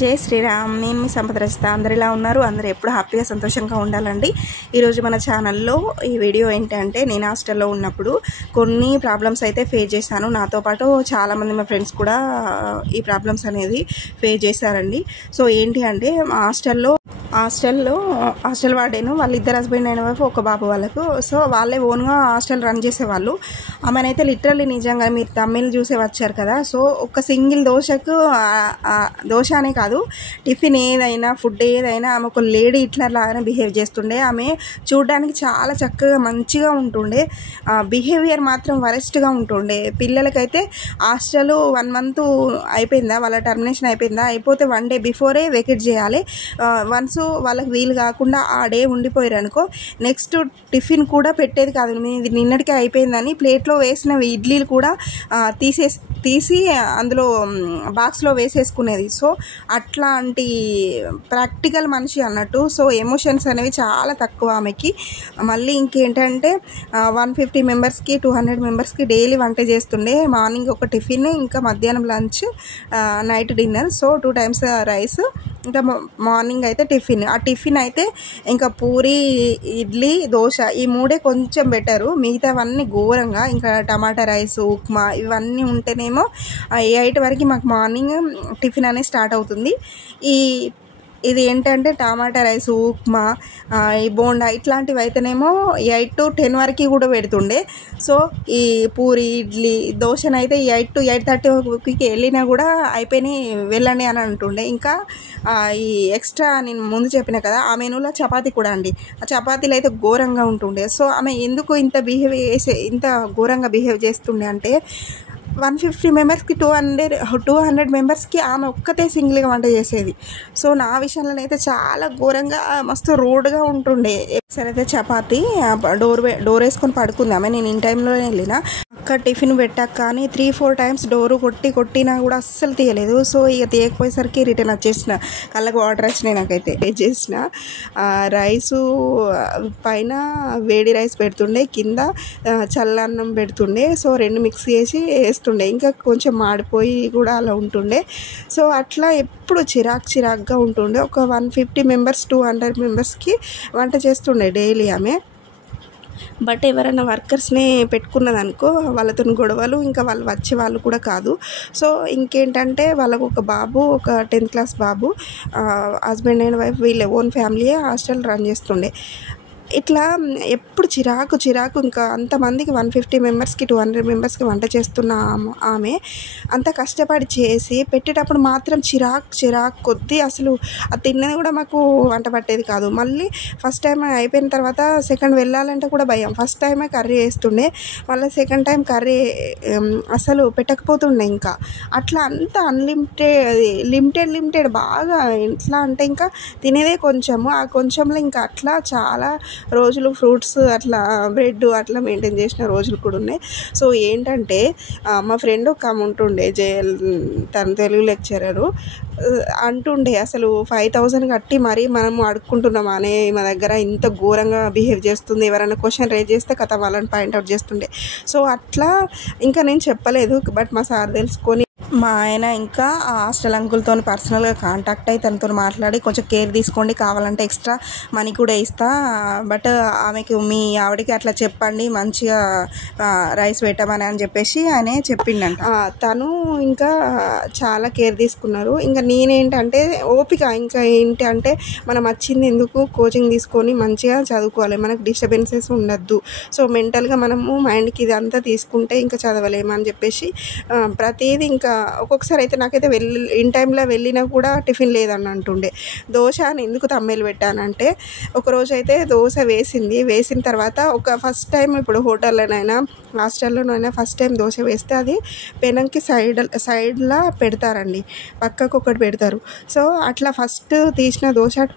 జై శ్రీరామ్. నేను మీ సంపద రచిత. అందరు ఇలా ఉన్నారు, అందరూ ఎప్పుడు హ్యాపీగా సంతోషంగా ఉండాలండి. ఈరోజు మన ఛానల్లో ఈ వీడియో ఏంటంటే, నేను హాస్టల్లో ఉన్నప్పుడు కొన్ని ప్రాబ్లమ్స్ అయితే ఫేస్ చేశాను. నాతో పాటు చాలామంది మా ఫ్రెండ్స్ కూడా ఈ ప్రాబ్లమ్స్ అనేది ఫేస్ చేశారండి. సో ఏంటి అంటే, మా హాస్టల్ వార్డెను వాళ్ళిద్దరు హస్బెండ్ అయిన వైపు ఒక బాబు వాళ్ళకు. సో వాళ్ళే ఓన్గా హాస్టల్ రన్ చేసేవాళ్ళు. ఆమెనైతే లిటరల్లీ నిజంగా మీరు తమిళ్ చూసే వచ్చారు కదా, సో ఒక సింగిల్ దోశకు దోశ అనే కాదు, టిఫిన్ ఏదైనా ఫుడ్ ఏదైనా ఆమె ఒక లేడీ ఇట్లా లాగానే బిహేవ్ చేస్తుండే. ఆమె చూడడానికి చాలా చక్కగా మంచిగా ఉంటుండే, బిహేవియర్ మాత్రం వరెస్ట్గా ఉంటుండే. పిల్లలకైతే హాస్టల్ 1 month అయిపోయిందా, వాళ్ళ టర్మినేషన్ అయిపోయిందా, అయిపోతే 1 day బిఫోరే వెకేట్ చేయాలి. వన్స్ వాళ్ళకి వీలు కాకుండా ఆ డే ఉండిపోయారు అనుకో, నెక్స్ట్ టిఫిన్ కూడా పెట్టేది కాదు. ఇది నిన్నటికే అయిపోయిందని ప్లేట్లో వేసిన ఇడ్లీలు కూడా తీసి అందులో బాక్స్లో వేసేసుకునేది. సో అట్లాంటి ప్రాక్టికల్ మనిషి అన్నట్టు. సో ఎమోషన్స్ అనేవి చాలా తక్కువ ఆమెకి. మళ్ళీ ఇంకేంటంటే 150 మెంబర్స్కి 200 మెంబర్స్కి డైలీ వంట చేస్తుండే. మార్నింగ్ ఒక టిఫిన్, ఇంకా మధ్యాహ్నం lunch, night dinner. So 2 times rice, ఇంకా మార్నింగ్ అయితే టిఫిన్. ఆ టిఫిన్ అయితే ఇంకా పూరి, ఇడ్లీ, దోశ ఈ 3 కొంచెం బెటరు, మిగతావన్నీ ఘోరంగా. ఇంకా టమాటా రైస్, ఉప్మా ఇవన్నీ ఉంటేనేమో 8 వరకు మాకు మార్నింగ్ టిఫిన్ అనేది స్టార్ట్ అవుతుంది. ఇది ఏంటంటే టమాటా రైస్, ఉప్మా, ఈ బోండా ఇట్లాంటివి అయితేనేమో 8 to 10 వరకు కూడా పెడుతుండే. సో ఈ పూరి, ఇడ్లీ, దోశనైతే 8 to 8:30 వెళ్ళినా కూడా అయిపోయినాయి, వెళ్ళండి అని అంటుండే. ఇంకా ఈ ఎక్స్ట్రా నేను ముందు చెప్పిన కదా, ఆ మెనూలో చపాతీ కూడా అండి. ఆ చపాతీలు అయితే ఘోరంగా ఉంటుండే. సో ఆమె ఎందుకు ఇంత ఘోరంగా బిహేవ్ చేస్తుండే అంటే, 150 మెంబర్స్కి 200 మెంబర్స్కి ఆమె ఒక్కతే సింగిల్గా వంట చేసేది. సో నా విషయంలో అయితే చాలా ఘోరంగా మస్తు రోడ్గా ఉంటుండే. సరే అయితే చపాతీ డోర్ వేసుకొని పడుకుంది ఆమె. నేను ఇన్ టైంలోనే వెళ్ళిన. అక్క టిఫిన్ పెట్టాక కానీ 3-4 times డోరు కొట్టినా కూడా అస్సలు తీయలేదు. సో ఇక తీయకపోయేసరికి రిటర్న్ వచ్చేసిన. కళ్ళకు వాటర్ వచ్చినాయి నాకైతే. చేసిన రైసు పైన వేడి రైస్ పెడుతుండే, కింద చల్లన్నం పెడుతుండే. సో 2 మిక్స్ చేసి వేస్తుండే. ఇంకా కొంచెం మాడిపోయి కూడా అలా ఉంటుండే. సో అట్లా ఎప్పుడు చిరాకుగా ఉంటుండే. ఒక 150 మెంబర్స్ 200 మెంబర్స్కి వంట చేస్తుండే డైలీ ఆమె. బట్ ఎవరైనా వర్కర్స్ని పెట్టుకున్నదనుకో, వాళ్ళతో గొడవలు, ఇంకా వాళ్ళు వచ్చే వాళ్ళు కూడా కాదు. సో ఇంకేంటంటే, వాళ్ళకు ఒక బాబు, ఒక 10th class Babu, husband and wife వీళ్ళ ఓన్ ఫ్యామిలీయే హాస్టల్ రన్ చేస్తుండే. ఇట్లా ఎప్పుడు చిరాకు. ఇంకా అంతమందికి 150 మెంబర్స్కి 200 మెంబర్స్కి వంట చేస్తున్న ఆమె అంత కష్టపడి చేసి పెట్టేటప్పుడు మాత్రం చిరాకు కొద్దీ అసలు అది తిన్నది కూడా మాకు వంట పట్టేది కాదు. మళ్ళీ ఫస్ట్ టైం అయిపోయిన తర్వాత సెకండ్ వెళ్ళాలంటే కూడా భయం. ఫస్ట్ టైమే కర్రీ వేస్తుండే, మళ్ళీ సెకండ్ టైం కర్రీ అసలు పెట్టకపోతుండే. ఇంకా అట్లా అంత లిమిటెడ్ బాగా. ఎట్లా అంటే ఇంకా తినేదే కొంచెము, ఆ కొంచెంలో ఇంకా అట్లా చాలా రోజులు ఫ్రూట్స్, అట్లా బ్రెడ్ అట్లా మెయింటైన్ చేసిన రోజులు కూడా ఉన్నాయి. సో ఏంటంటే, మా ఫ్రెండ్ ఒక ఆమె ఉంటుండే, తను తెలుగు లెక్చరరు, అంటుండే అసలు 5,000 కట్టి మరీ మనము అడుక్కుంటున్నామా అనే మా దగ్గర ఇంత ఘోరంగా బిహేవ్ చేస్తుంది. ఎవరైనా క్వశ్చన్ రేజ్ చేస్తే కథ వాళ్ళని పాయింట్అవుట్ చేస్తుండే. సో అట్లా ఇంకా నేను చెప్పలేదు, బట్ మా సార్ తెలుసుకొని మా ఆయన ఇంకా ఆ హాస్టల్ అంకుల్తో పర్సనల్గా కాంటాక్ట్ అయ్యి తనతో మాట్లాడి, కొంచెం కేర్ తీసుకోండి, కావాలంటే ఎక్స్ట్రా మనీ కూడా ఇస్తా, బట్ ఆమెకి మీ ఆవిడకి అట్లా చెప్పండి మంచిగా రైస్ పెట్టమని అని చెప్పేసి ఆయన చెప్పిండంట. తను ఇంకా చాలా కేర్ తీసుకున్నారు. ఇంకా నేనేంటంటే ఓపిక, ఇంకా ఏంటంటే మనం వచ్చింది ఎందుకు, కోచింగ్ తీసుకొని మంచిగా చదువుకోవాలి, మనకు డిస్టర్బెన్సెస్ ఉండద్దు. సో మెంటల్గా మనము మైండ్కి ఇదంతా తీసుకుంటే ఇంకా చదవలేము అని చెప్పేసి ప్రతిదీ. ఇంకా ఒక్కొక్కసారి అయితే నాకైతే ఇన్ టైంలో వెళ్ళినా కూడా టిఫిన్ లేదని అంటుండే. దోశ అని ఎందుకు తమ్మేలు పెట్టానంటే, ఒకరోజు అయితే దోశ వేసిన తర్వాత ఫస్ట్ టైం, ఇప్పుడు హోటల్లోనైనా హాస్టల్లోనైనా ఫస్ట్ టైం దోశ వేస్తే అది పెనంకి సైడ్లా పెడతారండి, పక్కకు ఒకటి పెడతారు. సో అట్లా ఫస్ట్ తీసిన దోశ అటు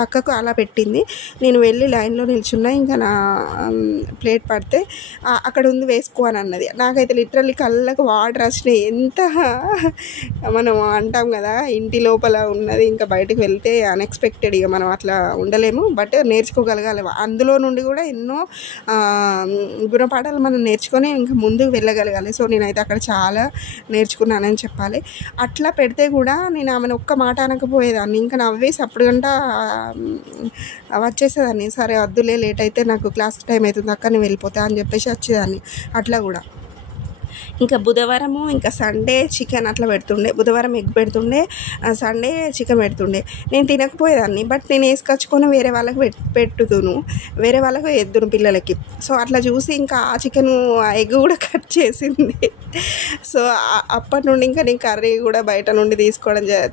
పక్కకు అలా పెట్టింది. నేను వెళ్ళి లైన్లో నిల్చున్నా. ఇంకా నా ప్లేట్ పడితే అక్కడ ఉంది వేసుకో అని అన్నది. నాకైతే లిటరల్లీ కళ్ళకు వాటర్ వచ్చినాయి. ఎంత మనం అంటాం కదా, ఇంటి లోపల ఉన్నది ఇంకా బయటకు వెళ్తే అన్ఎక్స్పెక్టెడ్, ఇక మనం అట్లా ఉండలేము. బట్ నేర్చుకోగలగాలి. అందులో నుండి కూడా ఎన్నో గుణపాఠాలు మనం నేర్చుకొని ఇంకా ముందుకు వెళ్ళగలగాలి. సో నేనైతే అక్కడ చాలా నేర్చుకున్నానని చెప్పాలి. అట్లా పెడితే కూడా నేను ఆమెను ఒక్క మాట అనకపోయేదాన్ని, ఇంకా నవ్వేసి అప్పుడు గంట వచ్చేసేదాన్ని. సరే వద్దులే, లేట్ అయితే నాకు క్లాస్ టైం అవుతుంది అక్క, నేను వెళ్ళిపోతా అని చెప్పేసి వచ్చేదాన్ని. అట్లా కూడా ఇంకా బుధవారము ఇంకా సండే చికెన్ అట్లా పెడుతుండే. బుధవారం ఎగ్ పెడుతుండే, సండే చికెన్ పెడుతుండే. నేను తినకపోయేదాన్ని, బట్ నేను వేసుకొచ్చుకొని వేరే వాళ్ళకి పెట్టుదును, వేరే వాళ్ళకి ఎద్దును పిల్లలకి. సో అట్లా చూసి ఇంకా ఆ చికెన్ ఆ ఎగ్ కూడా కట్ చేసింది. సో అప్పటి నుండి ఇంకా నేను కర్రీ కూడా బయట నుండి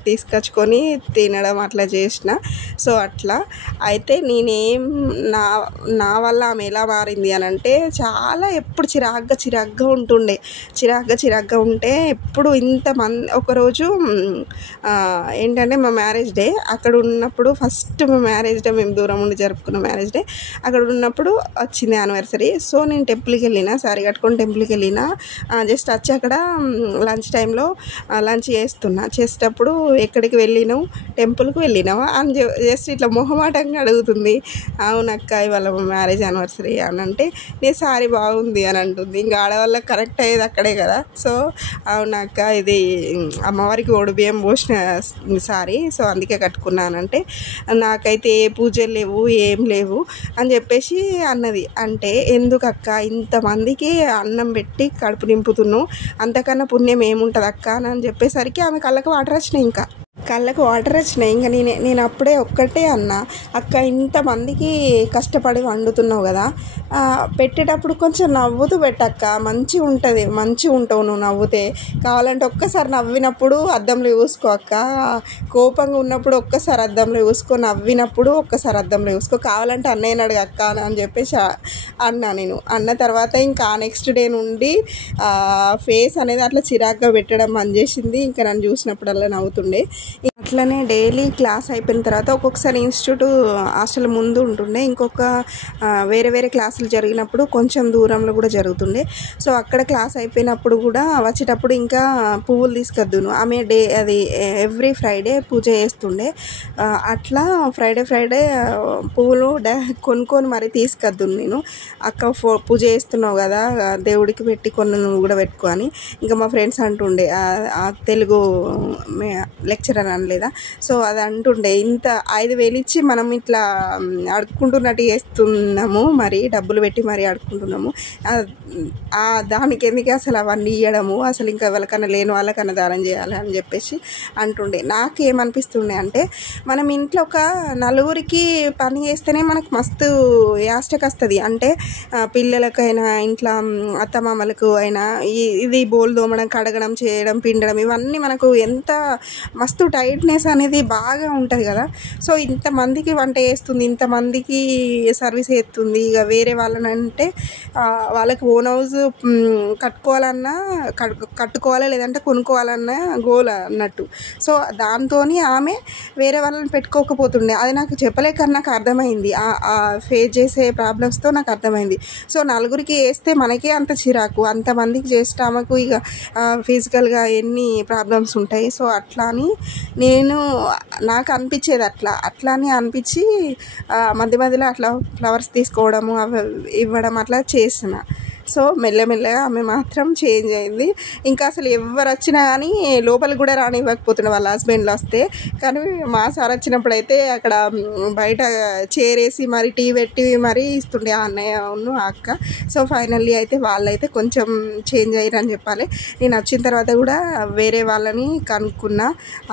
తీసుకొచ్చుకొని తినడం అట్లా చేసిన. సో అట్లా అయితే నేనేం నా వల్ల ఆమె ఎలా మారింది అని అంటే, చాలా ఎప్పుడు చిరాగ్గా ఉంటుండే. చిరాగ్గా ఉంటే ఎప్పుడు ఇంతమంది. ఒకరోజు ఏంటంటే మా మ్యారేజ్ డే అక్కడ ఉన్నప్పుడు, ఫస్ట్ మా మ్యారేజ్ డే మేము దూరం ఉండి జరుపుకున్న మ్యారేజ్ డే అక్కడ ఉన్నప్పుడు వచ్చింది యానివర్సరీ. సో నేను టెంపుల్కి వెళ్ళిన, సారీ కట్టుకొని టెంపుల్కి వెళ్ళిన. జస్ట్ వచ్చి అక్కడ లంచ్ టైంలో లంచ్ చేసేటప్పుడు ఎక్కడికి వెళ్ళినావు, టెంపుల్కి వెళ్ళినావా అని జస్ట్ ఇట్లా మొహమాటంగా అడుగుతుంది. అవునక్క ఇవాళ మ్యారేజ్ యానివర్సరీ అని అంటే, నేను సారీ బాగుంది అని అంటుంది. ఇంకా ఆడవాళ్ళకి కరెక్ట్ అయ్యేది అక్కడే కదా. సో అవునక్క ఇది అమ్మవారికి బియ్యం పోసిన సారీ, సో అందుకే కట్టుకున్నానంటే, నాకైతే ఏ పూజలు లేవు ఏం లేవు అని చెప్పేసి అన్నది. అంటే ఎందుకక్క ఇంతమందికి అన్నం పెట్టి కడుపు నింపుతున్నావు, అంతకన్నా పుణ్యం ఏముంటుంది అక్క అని చెప్పేసరికి ఆమె కళ్ళకు వాటర్ వచ్చినాయి. ఇంకా నేను అప్పుడే ఒక్కటే అన్నా, అక్క ఇంతమందికి కష్టపడి వండుతున్నావు కదా, పెట్టేటప్పుడు కొంచెం నవ్వుతూ పెట్టక్క, మంచిగా ఉంటావు నువ్వు నవ్వుతే. కావాలంటే ఒక్కసారి నవ్వినప్పుడు అద్దంలో చూసుకో అక్క, కోపంగా ఉన్నప్పుడు ఒక్కసారి అద్దంలో చూసుకో, నవ్వినప్పుడు ఒక్కసారి అద్దంలో చూసుకో, కావాలంటే అన్నయ్యని అడుగు అక్క అని చెప్పేసి అన్నా. నేను అన్న తర్వాత ఇంకా నెక్స్ట్ డే నుండి ఫేస్ అనేది అట్లా చిరాగ్గా పెట్టడం బంద్ చేసింది. ఇంకా నన్ను చూసినప్పుడల్లా నవ్వుతుండే. అట్లనే డైలీ క్లాస్ అయిపోయిన తర్వాత ఒక్కొక్కసారి ఇన్స్టిట్యూట్ హాస్టల్ ముందు ఉంటుండే, ఇంకొక వేరే క్లాసులు జరిగినప్పుడు కొంచెం దూరంలో కూడా జరుగుతుండే. సో అక్కడ క్లాస్ అయిపోయినప్పుడు కూడా వచ్చేటప్పుడు ఇంకా పువ్వులు తీసుకొద్దును. ఆమె అది ఎవ్రీ ఫ్రైడే పూజ చేస్తుండే. అట్లా ఫ్రైడే పువ్వులు కొనుక్కొని మరి తీసుకొద్దును నేను. అక్క పూజ చేస్తున్నావు కదా, దేవుడికి పెట్టి కొన్ని నువ్వు కూడా పెట్టుకో అని. ఇంకా మా ఫ్రెండ్స్ అంటుండే, తెలుగు లెక్చరర్ అనలేదా, సో అది అంటుండే, ఇంత 5,000 ఇచ్చి మనం ఇట్లా అడుక్కుంటున్నట్టు చేస్తున్నాము, మరి డబ్బులు పెట్టి మరి అడుక్కుంటున్నాము, దానికి ఎందుకు అసలు అవన్నీ ఇవ్వడము, అసలు ఇంకా ఎవరికన్నా లేని వాళ్ళకన్నా దానం చేయాలి అని చెప్పేసి అంటుండే. నాకేమనిపిస్తుండే అంటే, మనం ఇంట్లో ఒక నలుగురికి పని చేస్తేనే మనకు మస్తు యాస్టక్ వస్తుంది. అంటే పిల్లలకైనా ఇంట్లో అత్తమామలకు అయినా ఇది బోల్ దోమడం, కడగడం, చేయడం, పిండడం, ఇవన్నీ మనకు ఎంత మస్తు టైట్నెస్ అనేది బాగా ఉంటుంది కదా. సో ఇంతమందికి వంట చేస్తుంది, ఇంతమందికి సర్వీస్ చేస్తుంది. ఇక వేరే వాళ్ళని అంటే వాళ్ళకి ఓన్ హౌస్ కట్టుకోవాలా లేదంటే కొనుక్కోవాలన్న గోల్ అన్నట్టు. సో దాంతో ఆమె వేరే వాళ్ళని పెట్టుకోకపోతుండే. అది నాకు చెప్పలేక నాకు అర్థమైంది, ఫేస్ చేసే ప్రాబ్లమ్స్తో నాకు అర్థమైంది. సో నలుగురికి వేస్తే మనకే అంత చిరాకు, అంతమందికి చేస్తే ఆమెకు ఇక ఫిజికల్గా ఎన్ని ప్రాబ్లమ్స్ ఉంటాయి. సో అట్లా అని నాకు అనిపించేది, అట్లా అని అనిపించి మధ్యలో అట్లా ఫ్లవర్స్ తీసుకోవడము, అవి ఇవ్వడం అట్లా చేసిన. సో మెల్లమెల్లగా ఆమె మాత్రం చేంజ్ అయింది. ఇంకా అసలు ఎవరు వచ్చినా కానీ లోపలికి కూడా రానివ్వకపోతుండే వాళ్ళ హస్బెండ్లు వస్తే. కానీ మా సార్ వచ్చినప్పుడు అయితే అక్కడ బయట చేరేసి మరి టీ పెట్టి మరీ ఇస్తుండే ఆ అన్నయ్య ఆ అక్క. సో ఫైనల్లీ అయితే వాళ్ళైతే కొంచెం చేంజ్ అయ్యారని చెప్పాలి. నేను వచ్చిన తర్వాత కూడా వేరే వాళ్ళని కనుక్కున్నా,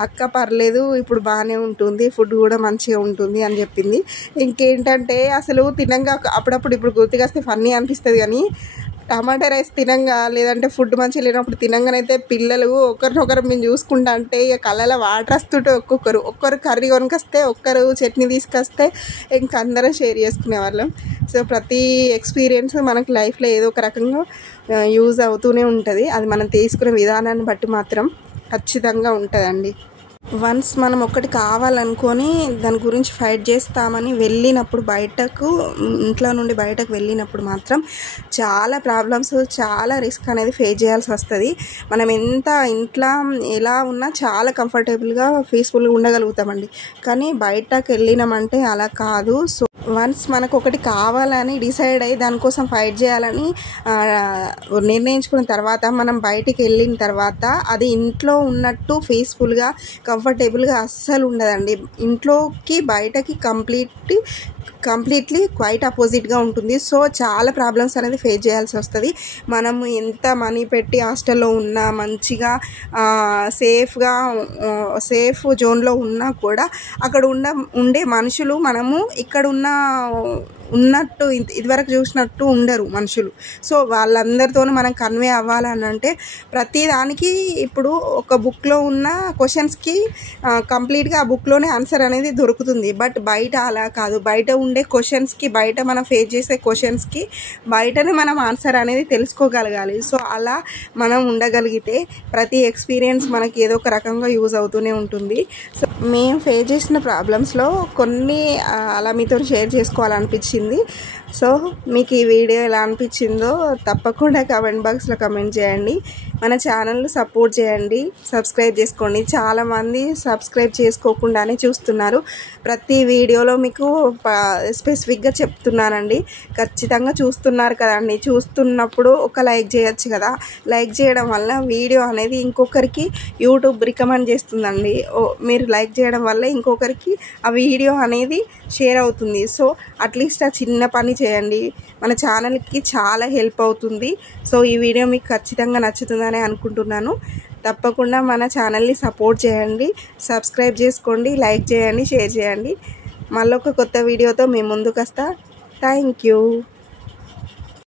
అక్క పర్లేదు ఇప్పుడు బాగానే ఉంటుంది, ఫుడ్ కూడా మంచిగా ఉంటుంది అని చెప్పింది. ఇంకేంటంటే అసలు తినంగా అప్పుడప్పుడు ఇప్పుడు గుర్తుకొస్తే ఫన్నీ అనిపిస్తుంది, కానీ టమాటా రైస్ తినంగా లేదంటే ఫుడ్ మంచిగా లేనప్పుడు తినంగానైతే పిల్లలు ఒకరినొకరు మేము చూసుకుంటా అంటే ఇక కళ్ళలో వాటర్ వస్తుంటే ఒక్కరు కర్రీ కొనుకొస్తే ఒక్కరు చట్నీ తీసుకొస్తే ఇంక అందరం షేర్ చేసుకునేవాళ్ళం. సో ప్రతి ఎక్స్పీరియన్స్ మనకు లైఫ్లో ఏదో ఒక రకంగా యూజ్ అవుతూనే ఉంటుంది. అది మనం తీసుకునే విధానాన్ని బట్టి మాత్రం ఖచ్చితంగా ఉంటుందండి. వన్స్ మనం ఒకటి కావాలనుకొని దాని గురించి ఫైట్ చేస్తామని వెళ్ళినప్పుడు ఇంట్లో నుండి బయటకు వెళ్ళినప్పుడు మాత్రం చాలా ప్రాబ్లమ్స్, చాలా రిస్క్ అనేది ఫేస్ చేయాల్సి వస్తుంది. మనం ఎంత ఇంట్లో ఎలా ఉన్నా చాలా కంఫర్టబుల్గా పీస్ఫుల్గా ఉండగలుగుతామండి. కానీ బయటకు వెళ్ళినామంటే అలా కాదు. సో వన్స్ మనకు ఒకటి కావాలని డిసైడ్ అయ్యి దానికోసం ఫైట్ చేయాలని నిర్ణయించుకున్న తర్వాత మనం బయటికి వెళ్ళిన తర్వాత అది ఇంట్లో ఉన్నట్టు పీస్ఫుల్గా కంఫర్టబుల్గా అస్సలు ఉండదండి. ఇంట్లోకి బయటకి కంప్లీట్లీ క్వైట్ అపోజిట్గా ఉంటుంది. సో చాలా ప్రాబ్లమ్స్ అనేది ఫేస్ చేయాల్సి వస్తుంది. మనము ఎంత మనీ పెట్టి హాస్టల్లో ఉన్నా, మంచిగా సేఫ్ జోన్లో ఉన్నా కూడా అక్కడ ఉండే మనుషులు మనము ఇక్కడ ఉన్నట్టు ఇదివరకు చూసినట్టు ఉండరు మనుషులు. సో వాళ్ళందరితోనూ మనం కన్వే అవ్వాలని అంటే ప్రతి దానికి ఇప్పుడు ఒక బుక్లో ఉన్న క్వశ్చన్స్కి కంప్లీట్గా ఆ బుక్లోనే ఆన్సర్ అనేది దొరుకుతుంది. బట్ బయట అలా కాదు. బయట ఉండే క్వశ్చన్స్కి, బయట మనం ఫేస్ చేసే క్వశ్చన్స్కి బయటనే మనం ఆన్సర్ అనేది తెలుసుకోగలగాలి. సో అలా మనం ఉండగలిగితే ప్రతి ఎక్స్పీరియన్స్ మనకి ఏదో ఒక రకంగా యూజ్ అవుతూనే ఉంటుంది. సో మేము ఫేస్ చేసిన ప్రాబ్లమ్స్లో కొన్ని అలా మీతో షేర్ చేసుకోవాలనిపించింది. సో మీకు ఈ వీడియో ఎలా అనిపించిందో తప్పకుండా కామెంట్ బాక్స్లో కామెంట్ చేయండి. మన ఛానల్ని సపోర్ట్ చేయండి, సబ్స్క్రైబ్ చేసుకోండి. చాలామంది సబ్స్క్రైబ్ చేసుకోకుండానే చూస్తున్నారు. ప్రతి వీడియోలో మీకు స్పెసిఫిక్గా చెప్తున్నానండి. ఖచ్చితంగా చూస్తున్నారు కదండి. చూస్తున్నప్పుడు ఒక లైక్ చేయొచ్చు కదా. లైక్ చేయడం వల్ల వీడియో అనేది ఇంకొకరికి యూట్యూబ్ రికమెండ్ చేస్తుందండి. మీరు లైక్ చేయడం వల్ల ఇంకొకరికి ఆ వీడియో అనేది షేర్ అవుతుంది. సో అట్లీస్ట్ ఆ చిన్న పని చేయండి, మన ఛానల్కి చాలా హెల్ప్ అవుతుంది. సో ఈ వీడియో మీకు ఖచ్చితంగా నచ్చుతుందని అనుకుంటున్నాను. తప్పకుండా మన ఛానల్ని సపోర్ట్ చేయండి, సబ్స్క్రైబ్ చేసుకోండి, లైక్ చేయండి, షేర్ చేయండి. మళ్ళీ ఒక కొత్త వీడియోతో మేము ముందుకు వస్తా. Thank you.